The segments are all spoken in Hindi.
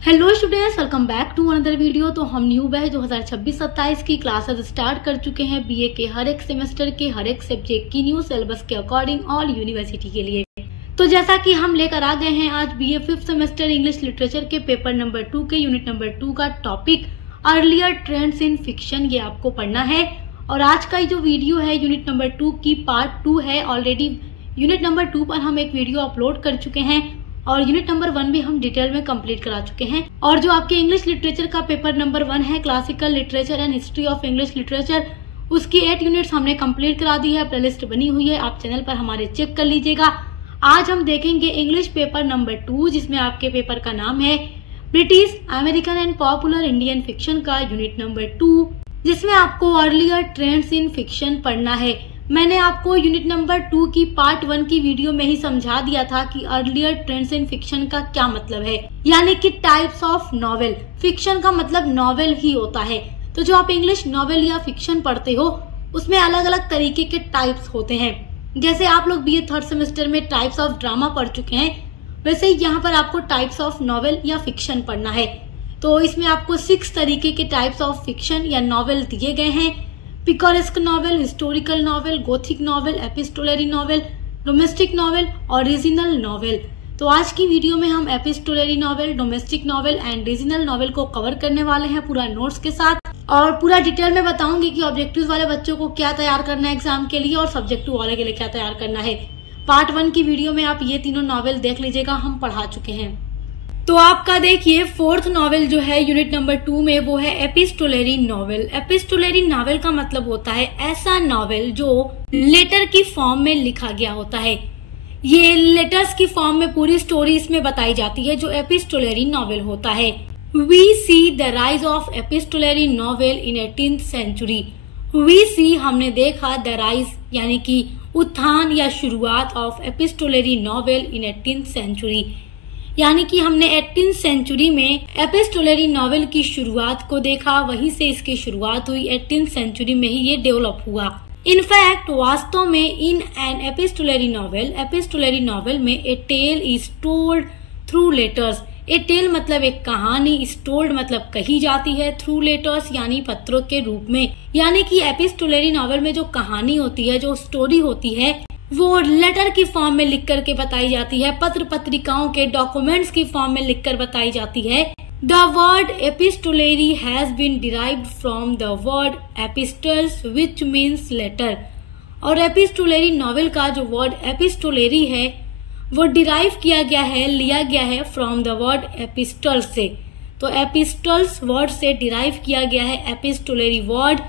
Hello students, welcome back to another video. तो हम न्यू बैच 2026-27 की क्लासेस स्टार्ट कर चुके हैं बीए के हर एक सेमेस्टर के हर एक सब्जेक्ट की न्यू सिलेबस के अकॉर्डिंग ऑल यूनिवर्सिटी के लिए। तो जैसा कि हम लेकर आ गए हैं आज BA 5th semester English literature के पेपर नंबर 2 के यूनिट नंबर 2 का topic earlier trends in fiction, ये आपको पढ़ना है। और आज का जो वीडियो है यूनिट नंबर 2 की पार्ट 2 है। ऑलरेडी यूनिट नंबर 2 पर हम एक वीडियो अपलोड कर चुके हैं और यूनिट नंबर 1 भी हम डिटेल में कंप्लीट करा चुके हैं। और जो आपके इंग्लिश लिटरेचर का पेपर नंबर 1 है, classical literature and history of English literature, उसकी 8 यूनिट्स हमने कंप्लीट करा दी है। प्लेलिस्ट बनी हुई है, आप चैनल पर हमारे चेक कर लीजिएगा। आज हम देखेंगे इंग्लिश पेपर नंबर 2, जिसमें आपके पेपर का नाम है British, American and popular Indian fiction का यूनिट नंबर 2, जिसमें आपको अर्लियर ट्रेंड्स इन फिक्शन पढ़ना है। मैंने आपको यूनिट नंबर 2 की पार्ट 1 की वीडियो में ही समझा दिया था कि अर्लियर ट्रेंड्स इन फिक्शन का क्या मतलब है, यानी कि टाइप्स ऑफ नॉवेल। फिक्शन का मतलब नॉवेल ही होता है। तो जो आप इंग्लिश नॉवेल या फिक्शन पढ़ते हो उसमें अलग अलग तरीके के टाइप्स होते हैं। जैसे आप लोग बीए 3rd सेमेस्टर में टाइप्स ऑफ ड्रामा पढ़ चुके हैं, वैसे ही यहाँ पर आपको टाइप्स ऑफ नॉवेल या फिक्शन पढ़ना है। तो इसमें आपको 6 तरीके के टाइप्स ऑफ फिक्शन या नॉवेल दिए गए हैं। Picaresque novel, historical novel, gothic novel, epistolary novel, domestic novel और रीजनल नॉवेल। तो आज की वीडियो में हम epistolary novel, domestic novel and regional novel को कवर करने वाले हैं पूरा नोट्स के साथ। और पूरा डिटेल में बताऊंगी कि ऑब्जेक्टिव्स वाले बच्चों को क्या तैयार करना है एग्जाम के लिए और सब्जेक्टिव वाले के लिए क्या तैयार करना है। पार्ट 1 की वीडियो में आप ये तीनों नॉवेल देख लीजिएगा, हम पढ़ा चुके हैं। तो आपका देखिए 4th नॉवेल जो है यूनिट नंबर 2 में, वो है एपिस्टोलरी नॉवेल। एपिस्टोलरी नॉवेल का मतलब होता है ऐसा नॉवेल जो लेटर की फॉर्म में लिखा गया होता है। ये लेटर्स की फॉर्म में पूरी स्टोरी इसमें बताई जाती है, जो एपिस्टोलरी नॉवेल होता है। We see the rise of epistolary novel in 18th century. We see हमने देखा, द राइज यानी कि उत्थान या शुरुआत of epistolary novel in 18th century, यानी कि हमने 18th सेंचुरी में एपिस्टोलरी नॉवेल की शुरुआत को देखा। वहीं से इसकी शुरुआत हुई, 18th सेंचुरी में ही ये डेवलप हुआ। इनफैक्ट वास्तव में इन एन एपिस्टोलरी नॉवेल में a tale is told through letters. A tale मतलब एक कहानी, इज टोल्ड मतलब कही जाती है, थ्रू लेटर्स यानी पत्रों के रूप में। यानी कि एपिस्टोलरी नॉवेल में जो कहानी होती है, जो स्टोरी होती है, वो लेटर की फॉर्म में लिख करके बताई जाती है, पत्र पत्रिकाओं के डॉक्यूमेंट्स की फॉर्म में लिखकर बताई जाती है। The word epistolary has been derived from the word epistles which means letter. और एपिस्टोलरी नॉवेल का जो वर्ड एपिस्टोलरी है वो डिराइव किया गया है, लिया गया है फ्रॉम द वर्ड एपिस्टल्स से। तो एपिस्टल्स वर्ड से डिराइव किया गया है एपिस्टोलरी वर्ड,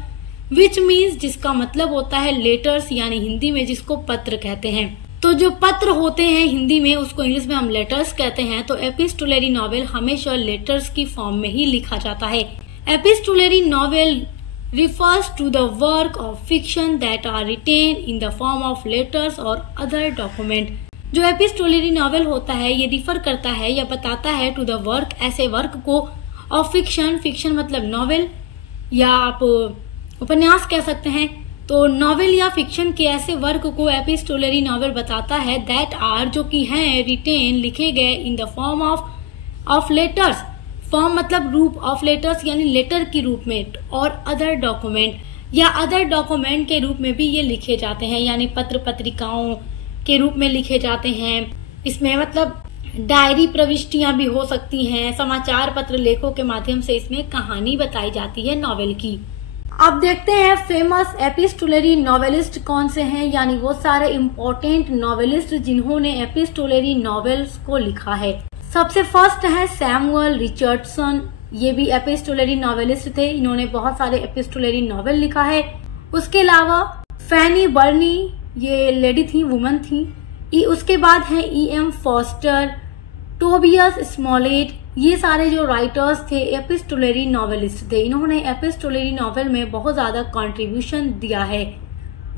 विच मीन्स जिसका मतलब होता है लेटर्स, यानी हिंदी में जिसको पत्र कहते हैं। तो जो पत्र होते हैं हिंदी में, उसको इंग्लिश में हम लेटर्स कहते हैं। तो एपिस्टोलरी नॉवेल हमेशा लेटर्स की फॉर्म में ही लिखा जाता है। Epistolary novel refers to the work of fiction that are retained in the form of letters or other document। जो एपिस्टोलरी नॉवेल होता है ये रिफर करता है या बताता है टू द वर्क, ऐसे वर्क को, ऑफ फिक्शन। फिक्शन मतलब नॉवेल या आप उपन्यास कह सकते हैं। तो नॉवेल या फिक्शन के ऐसे वर्क को एपिस्टोलरी नॉवेल बताता है, दैट आर जो कि हैं, रिटेन लिखे गए, in the form of letters. Form मतलब रूप, ऑफ लेटर्स यानी लेटर की रूप में, और अदर डॉक्यूमेंट या अदर डॉक्यूमेंट के रूप में भी ये लिखे जाते हैं, यानी पत्र पत्रिकाओं के रूप में लिखे जाते हैं। इसमें मतलब डायरी प्रविष्टियां भी हो सकती हैं, समाचार पत्र लेखों के माध्यम से इसमें कहानी बताई जाती है नॉवेल की। अब देखते हैं फेमस एपिस्टोलरी नॉवेलिस्ट कौन से हैं, यानी वो सारे इम्पोर्टेंट नॉवेलिस्ट जिन्होंने एपिस्टोलरी नॉवेल्स को लिखा है। सबसे फर्स्ट है सैमुअल रिचर्डसन। ये भी एपिस्टोलरी नॉवेलिस्ट थे, इन्होंने बहुत सारे एपिस्टोलरी नॉवेल लिखा है। उसके अलावा फैनी बर्नी, ये लेडी थी, वुमन थी। उसके बाद है E.M. फॉस्टर, टोबियस स्मॉलेट, ये सारे जो राइटर्स थे एपिस्टोलरी नॉवेलिस्ट थे। इन्होंने एपिस्टोलरी नॉवेल में बहुत ज्यादा कंट्रीब्यूशन दिया है।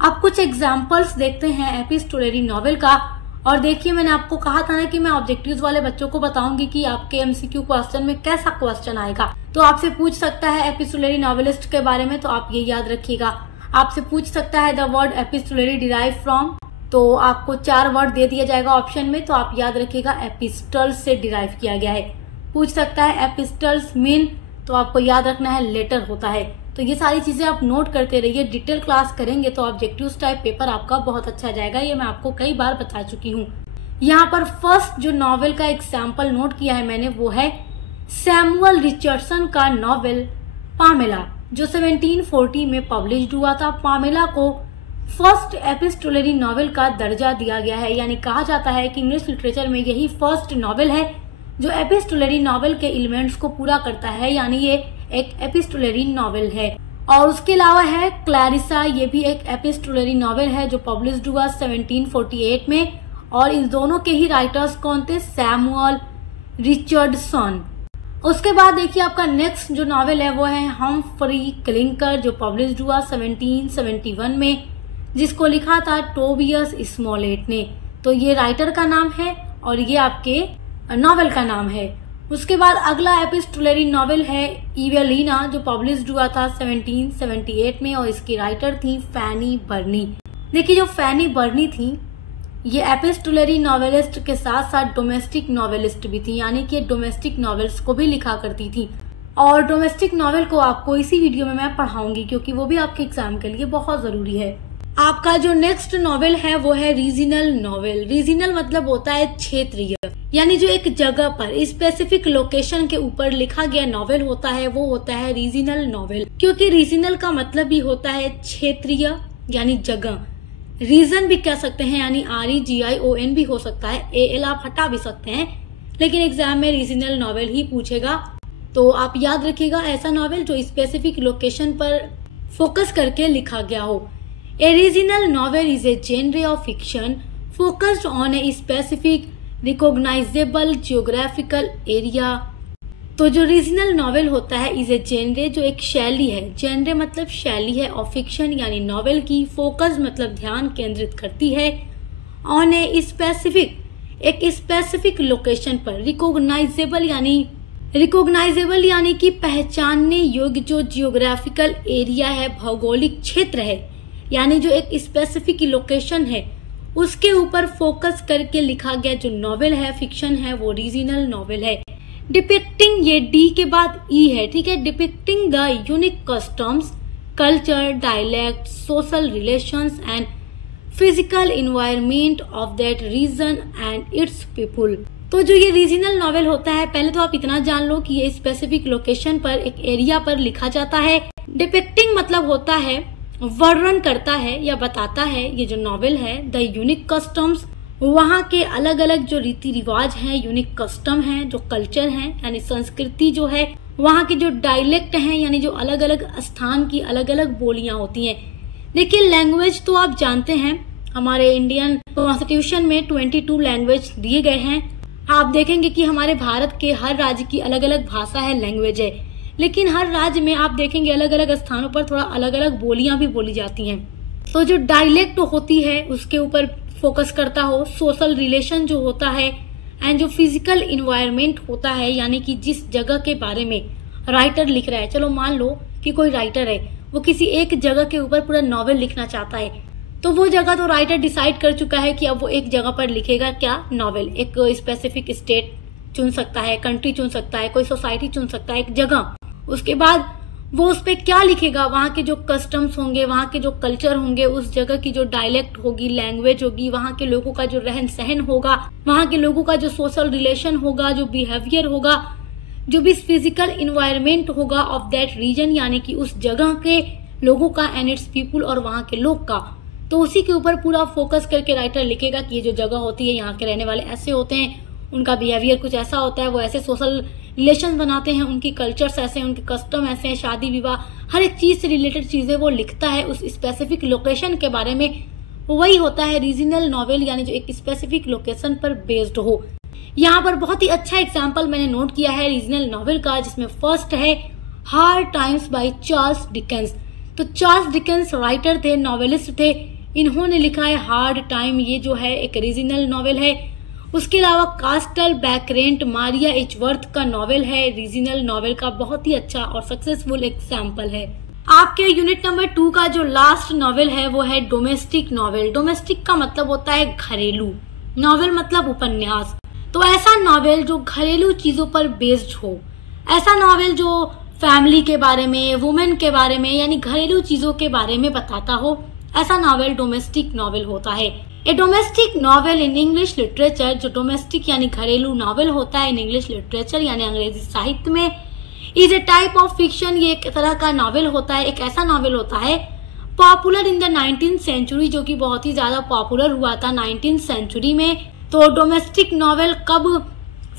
अब कुछ एग्जांपल्स देखते हैं एपिस्टोलरी नॉवेल का। और देखिए, मैंने आपको कहा था ना कि मैं ऑब्जेक्टिव्स वाले बच्चों को बताऊंगी कि आपके एमसीक्यू क्वेश्चन में कैसा क्वेश्चन आएगा। तो आपसे पूछ सकता है एपिस्टोलरी नॉवेलिस्ट के बारे में, तो आप ये याद रखिएगा। आपसे पूछ सकता है the word epistolary derive from, तो आपको 4 वर्ड दे दिया जाएगा ऑप्शन में, तो आप याद रखिएगा एपिस्टल से डिराइव किया गया है। पूछ सकता है एपिस्टल्स मीन, तो आपको याद रखना है लेटर होता है। तो ये सारी चीजें आप नोट करते रहिए, डिटेल क्लास करेंगे तो ऑब्जेक्टिव टाइप पेपर आपका बहुत अच्छा जाएगा, ये मैं आपको कई बार बता चुकी हूँ। यहाँ पर फर्स्ट जो नॉवेल का एग्जाम्पल नोट किया है मैंने, वो है सैमुअल रिचर्डसन का नॉवेल पामेला, जो 1740 में पब्लिश्ड हुआ था। पामेला को फर्स्ट एपिस्टोलरी नॉवेल का दर्जा दिया गया है, यानी कहा जाता है कि इंग्लिश लिटरेचर में यही फर्स्ट नॉवेल है जो एपिस्टोलरी नॉवेल के एलिमेंट्स को पूरा करता है, यानी ये एक एपिस्टोलरी नॉवेल है। और उसके अलावा है क्लैरिसा, ये भी एक एपिस्टोलरी नॉवेल है जो पब्लिश्ड हुआ 1748 में, और इन दोनों के ही राइटर्स कौन थे, सैमुअल रिचर्डसन। उसके बाद देखिए आपका नेक्स्ट जो नॉवेल है वो है हम्फ्री क्लिंकर, जो पब्लिश्ड हुआ 1771 में, जिसको लिखा था टोबियस स्मॉलेट ने। तो ये राइटर का नाम है और ये आपके नॉवेल का नाम है। उसके बाद अगला एपिस्टोलरी नॉवेल है इवेलिना, जो पब्लिश्ड हुआ था 1778 में, और इसकी राइटर थी फैनी बर्नी। देखिए जो फैनी बर्नी थी ये एपिस्टोलरी नॉवेलिस्ट के साथ साथ डोमेस्टिक नॉवेलिस्ट भी थी, यानी कि डोमेस्टिक नॉवेल्स को भी लिखा करती थी। और डोमेस्टिक नॉवेल को आपको इसी वीडियो में मैं पढ़ाऊंगी क्योंकि वो भी आपके एग्जाम के लिए बहुत जरूरी है। आपका जो नेक्स्ट नॉवेल है वो है रीजनल नॉवेल। रीजनल मतलब होता है क्षेत्रीय, यानी जो एक जगह पर स्पेसिफिक लोकेशन के ऊपर लिखा गया नॉवेल होता है वो होता है रीजनल नॉवेल। क्योंकि रीजनल का मतलब भी होता है क्षेत्रीय यानी जगह। रीजन भी कह सकते हैं, यानी REGION भी हो सकता है, AL आप हटा भी सकते हैं, लेकिन एग्जाम में रीजनल नॉवेल ही पूछेगा। तो आप याद रखिएगा ऐसा नॉवेल जो स्पेसिफिक लोकेशन पर फोकस करके लिखा गया हो। A regional novel is a genre of fiction focused on a specific recognizable geographical area। तो जो रीजनल नॉवेल होता है इज ए जेनरे, जो एक शैली है, जेनरे मतलब शैली है, और फिक्शन यानी नॉवेल की, फोकस मतलब ध्यान केंद्रित करती है, ऑन ए स्पेसिफिक एक स्पेसिफिक लोकेशन पर, रिकॉग्नाइजेबल यानी कि पहचानने योग्य जो जियोग्राफिकल एरिया है, भौगोलिक क्षेत्र है, यानी जो एक स्पेसिफिक लोकेशन है उसके ऊपर फोकस करके लिखा गया जो नॉवेल है, फिक्शन है, वो रीजनल नॉवेल है। डिपिक्टिंग, ये डी के बाद ई है, ठीक है। Depicting the unique customs, culture, dialect, social relations and physical environment of that region and its people. तो जो ये रीजनल नॉवेल होता है, पहले तो आप इतना जान लो कि ये स्पेसिफिक लोकेशन पर, एक एरिया पर लिखा जाता है। डिपिक्टिंग मतलब होता है वर्णन करता है या बताता है, ये जो नॉवेल है, द यूनिक कस्टम्स, वहाँ के अलग अलग जो रीति रिवाज हैं, यूनिक कस्टम हैं, जो कल्चर हैं यानी संस्कृति जो है, वहाँ के जो डायलेक्ट हैं यानी जो अलग अलग स्थान की अलग अलग बोलियां होती हैं। देखिए लैंग्वेज तो आप जानते हैं, हमारे इंडियन कॉन्स्टिट्यूशन में 22 लैंग्वेज दिए गए हैं। आप देखेंगे कि हमारे भारत के हर राज्य की अलग अलग भाषा है, लैंग्वेज है, लेकिन हर राज्य में आप देखेंगे अलग अलग स्थानों पर थोड़ा अलग अलग बोलियां भी बोली जाती हैं। तो जो डायलेक्ट होती है उसके ऊपर फोकस करता हो, सोशल रिलेशन जो होता है, एंड जो फिजिकल इन्वायरमेंट होता है, यानी कि जिस जगह के बारे में राइटर लिख रहा है। चलो मान लो कि कोई राइटर है, वो किसी एक जगह के ऊपर पूरा नॉवेल लिखना चाहता है, तो वो जगह तो राइटर डिसाइड कर चुका है कि अब वो एक जगह पर लिखेगा क्या, नॉवेल। एक स्पेसिफिक स्टेट चुन सकता है, कंट्री चुन सकता है, कोई सोसाइटी चुन सकता है, एक जगह। उसके बाद वो उस पे क्या लिखेगा, वहाँ के जो कस्टम्स होंगे, वहाँ के जो कल्चर होंगे, उस जगह की जो डायलेक्ट होगी, लैंग्वेज होगी, वहाँ के लोगों का जो रहन सहन होगा, वहाँ के लोगों का जो सोशल रिलेशन होगा, जो बिहेवियर होगा, जो भी फिजिकल इन्वायरमेंट होगा ऑफ दैट रीजन, यानी कि उस जगह के लोगों का एंड इट्स पीपुल, और वहाँ के लोग का। तो उसी के ऊपर पूरा फोकस करके राइटर लिखेगा कि ये जो जगह होती है, यहाँ के रहने वाले ऐसे होते हैं, उनका बिहेवियर कुछ ऐसा होता है, वो ऐसे सोशल रिलेशन बनाते हैं, उनकी कल्चर्स ऐसे हैं, उनके कस्टम ऐसे हैं, शादी विवाह, हर एक चीज से रिलेटेड चीजें वो लिखता है उस स्पेसिफिक लोकेशन के बारे में। वही होता है रीजनल नॉवेल, यानी जो एक स्पेसिफिक लोकेशन पर बेस्ड हो। यहाँ पर बहुत ही अच्छा एग्जाम्पल मैंने नोट किया है रीजनल नॉवेल का, जिसमें फर्स्ट है hard times by Charles Dickens. तो चार्ल्स डिकेंस राइटर थे, नॉवेलिस्ट थे, इन्होंने लिखा है हार्ड टाइम, ये जो है एक रीजनल नॉवेल है। उसके अलावा कास्टल बैकरेंट मारिया एचवर्थ का नॉवेल है, रीजनल नॉवेल का बहुत ही अच्छा और सक्सेसफुल एग्जाम्पल है। आपके यूनिट नंबर 2 का जो लास्ट नॉवेल है वो है डोमेस्टिक नॉवेल। डोमेस्टिक का मतलब होता है घरेलू, नॉवेल मतलब उपन्यास। तो ऐसा नॉवेल जो घरेलू चीजों पर बेस्ड हो, ऐसा नॉवेल जो फैमिली के बारे में, वुमेन के बारे में, यानी घरेलू चीजों के बारे में बताता हो, ऐसा नॉवेल डोमेस्टिक नॉवेल होता है। A domestic novel in English literature, जो डोमेस्टिक यानी घरेलू नॉवेल होता है इन इंग्लिश लिटरेचर यानी अंग्रेजी साहित्य में, is a type of fiction, ये एक तरह का नॉवेल होता है, एक ऐसा नॉवेल होता है popular in the 19th century, जो कि बहुत ही ज्यादा पॉपुलर हुआ था 19th सेंचुरी में। तो डोमेस्टिक नॉवेल कब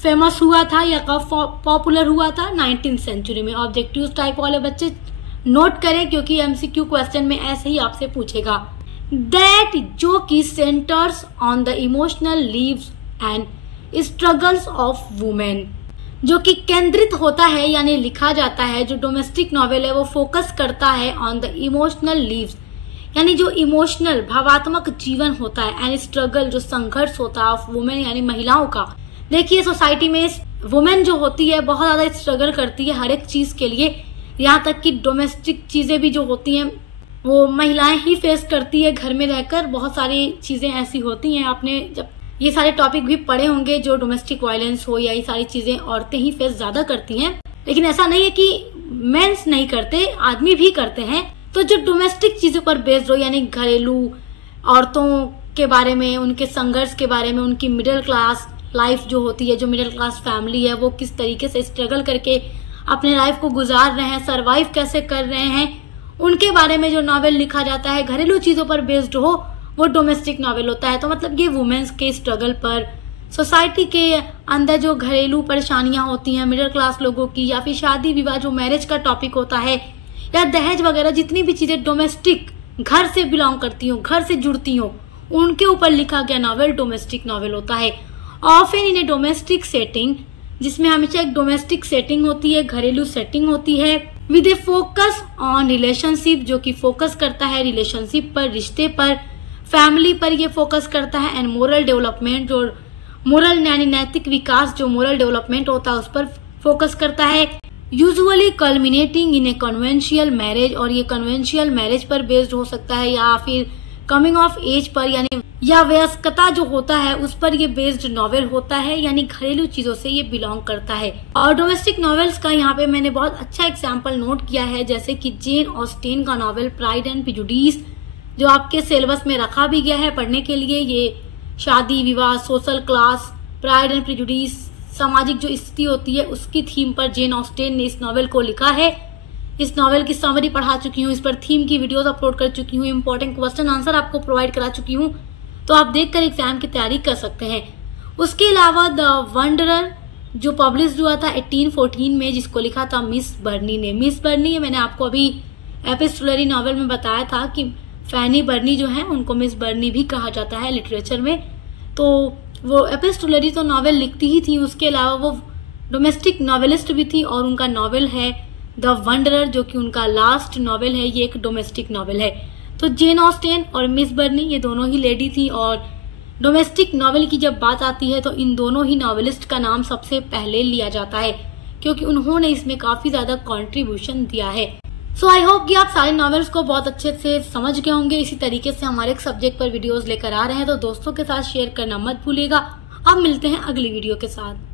फेमस हुआ था या कब पॉपुलर हुआ था? 19th सेंचुरी में। ऑब्जेक्टिव टाइप वाले बच्चे नोट करें क्योंकि एमसीक्यू क्वेश्चन में ऐसे ही आपसे पूछेगा। दैट जो कि centres on the emotional leaves and struggles of women, जो कि केंद्रित होता है यानी लिखा जाता है, जो डोमेस्टिक नॉवेल है वो फोकस करता है ऑन द इमोशनल लीव्स, यानी जो इमोशनल भावात्मक जीवन होता है, एंड स्ट्रगल जो संघर्ष होता है ऑफ वुमेन यानी महिलाओं का। देखिए सोसाइटी में वुमेन जो होती है बहुत ज्यादा स्ट्रगल करती है हर एक चीज के लिए, यहाँ तक कि डोमेस्टिक चीजें भी जो होती हैं वो महिलाएं ही फेस करती है घर में रहकर। बहुत सारी चीजें ऐसी होती हैं, आपने जब ये सारे टॉपिक भी पढ़े होंगे, जो डोमेस्टिक वायलेंस हो या ये सारी चीजें औरतें ही फेस ज्यादा करती हैं, लेकिन ऐसा नहीं है कि मेंस नहीं करते, आदमी भी करते हैं। तो जो डोमेस्टिक चीजों पर बेस्ड हो यानी घरेलू औरतों के बारे में, उनके संघर्ष के बारे में, उनकी मिडिल क्लास लाइफ जो होती है, जो मिडिल क्लास फैमिली है वो किस तरीके से स्ट्रगल करके अपने लाइफ को गुजार रहे हैं, सरवाइव कैसे कर रहे हैं, उनके बारे में जो नॉवेल लिखा जाता है घरेलू चीजों पर बेस्ड हो वो डोमेस्टिक नॉवेल होता है। तो मतलब ये वुमेन्स के स्ट्रगल पर, सोसाइटी के अंदर जो घरेलू परेशानियां होती हैं मिडिल क्लास लोगों की, या फिर शादी विवाह जो मैरिज का टॉपिक होता है, या दहेज वगैरह, जितनी भी चीजें डोमेस्टिक घर से बिलोंग करती हो, घर से जुड़ती हो, उनके ऊपर लिखा गया नॉवेल डोमेस्टिक नॉवेल होता है। Often in A domestic setting, जिसमें हमेशा एक डोमेस्टिक सेटिंग होती है, घरेलू सेटिंग होती है, with A focus on relationship, जो कि फोकस करता है रिलेशनशिप पर, रिश्ते पर, फैमिली पर ये फोकस करता है, एंड मोरल डेवलपमेंट, जो मोरल यानी नैतिक विकास, जो मोरल डेवलपमेंट होता है उस पर फोकस करता है। यूजुअली कल्मिनेटिंग इन ए कन्वेंशियल मैरिज, और ये कन्वेंशियल मैरिज पर बेस्ड हो सकता है, या फिर कमिंग ऑफ एज पर यानी या वयस्कता जो होता है उस पर ये बेस्ड नॉवेल होता है, यानी घरेलू चीजों से ये बिलोंग करता है। और डोमेस्टिक नॉवेल्स का यहाँ पे मैंने बहुत अच्छा एग्जाम्पल नोट किया है, जैसे कि जेन ऑस्टेन का नॉवेल प्राइड एंड प्रेजुडिस, जो आपके सिलेबस में रखा भी गया है पढ़ने के लिए। ये शादी विवाह, social class, pride and prejudice, सामाजिक जो स्थिति होती है उसकी थीम पर जेन ऑस्टेन ने इस नॉवेल को लिखा है। इस नॉवेल की समरी पढ़ा चुकी हूँ, इस पर थीम की वीडियोस अपलोड कर चुकी हूँ, इंपॉर्टेंट क्वेश्चन आंसर आपको प्रोवाइड करा चुकी हूँ, तो आप देखकर एग्जाम की तैयारी कर सकते हैं। उसके अलावा द वंडरर जो पब्लिश हुआ था 1814 में, जिसको लिखा था मिस बर्नी ने। मिस बर्नी मैंने आपको अभी एपिस्टोलरी नॉवेल में बताया था कि फैनी बर्नी जो है उनको मिस बर्नी भी कहा जाता है लिटरेचर में। तो वो एपिस्टोलरी तो नॉवेल लिखती ही थी, उसके अलावा वो डोमेस्टिक नॉवेलिस्ट भी थी, और उनका नॉवेल है द वंडरर, जो कि उनका लास्ट नॉवेल है, ये एक डोमेस्टिक नॉवेल है। तो जेन ऑस्टेन और मिस बर्नी ये दोनों ही लेडी थी, और डोमेस्टिक नॉवेल की जब बात आती है तो इन दोनों ही नॉवेलिस्ट का नाम सबसे पहले लिया जाता है, क्योंकि उन्होंने इसमें काफी ज्यादा कॉन्ट्रीब्यूशन दिया है। सो आई होप कि आप सारे नॉवेल्स को बहुत अच्छे से समझ गए होंगे। इसी तरीके से हमारे एक सब्जेक्ट पर वीडियोस लेकर आ रहे हैं, तो दोस्तों के साथ शेयर करना मत भूलिएगा। अब मिलते हैं अगली वीडियो के साथ।